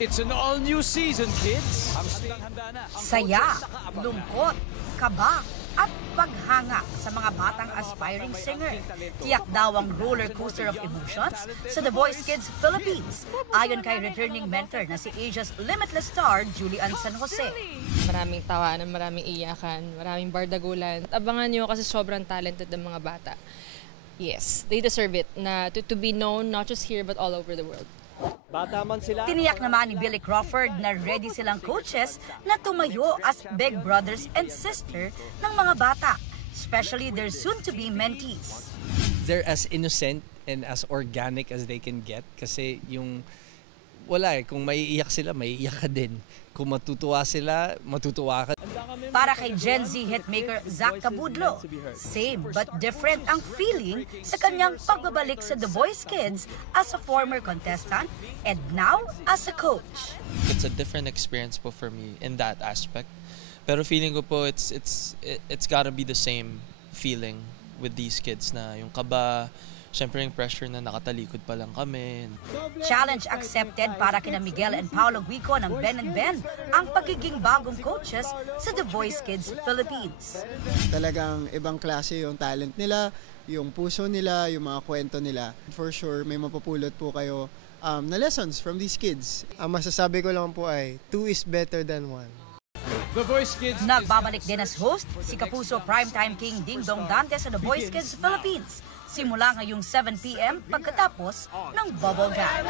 It's an all-new season, kids! Saya, lungkot, kaba, at paghanga sa mga batang aspiring singer. Tiyak daw ang roller coaster of emotions sa The Voice Kids Philippines, ayon kay returning mentor na si Asia's limitless star, Julian San Jose. Maraming tawanan, maraming iyakan, maraming bardagulan. Abangan nyo kasi sobrang talented ng mga bata. Yes, they deserve it na to be known not just here but all over the world. Bata man sila. Tiniyak naman ni Billy Crawford na ready silang coaches na tumayo as big brothers and sister ng mga bata, especially their soon-to-be mentees. They're as innocent and as organic as they can get kasi yung wala kung maiiyak sila, maiiyak ka din. Kung matutuwa sila, matutuwa ka. Para kay Gen Z hitmaker Zach Cabudlo, same but different ang feeling sa kanyang pagbabalik sa The Voice Kids as a former contestant and now as a coach. It's a different experience po for me in that aspect. Pero feeling ko po it's gotta be the same feeling with these kids na yung kaba, syempre yung pressure na nakatalikod pa lang kami. Challenge accepted para kina Miguel and Paolo Guico ng Ben and Ben ang pagiging bagong coaches sa The Voice Kids Philippines. Talagang ibang klase yung talent nila, yung puso nila, yung mga kwento nila. For sure, may mapupulot po kayo na lessons from these kids. Ang masasabi ko lang po ay 2 is better than 1. The Voice Kids. Nagbabalik din as host si Kapuso Primetime King Ding Dong Dante sa The Voice Kids Philippines. Simula ngayong 7 p.m. pagkatapos ng Bubble Gap.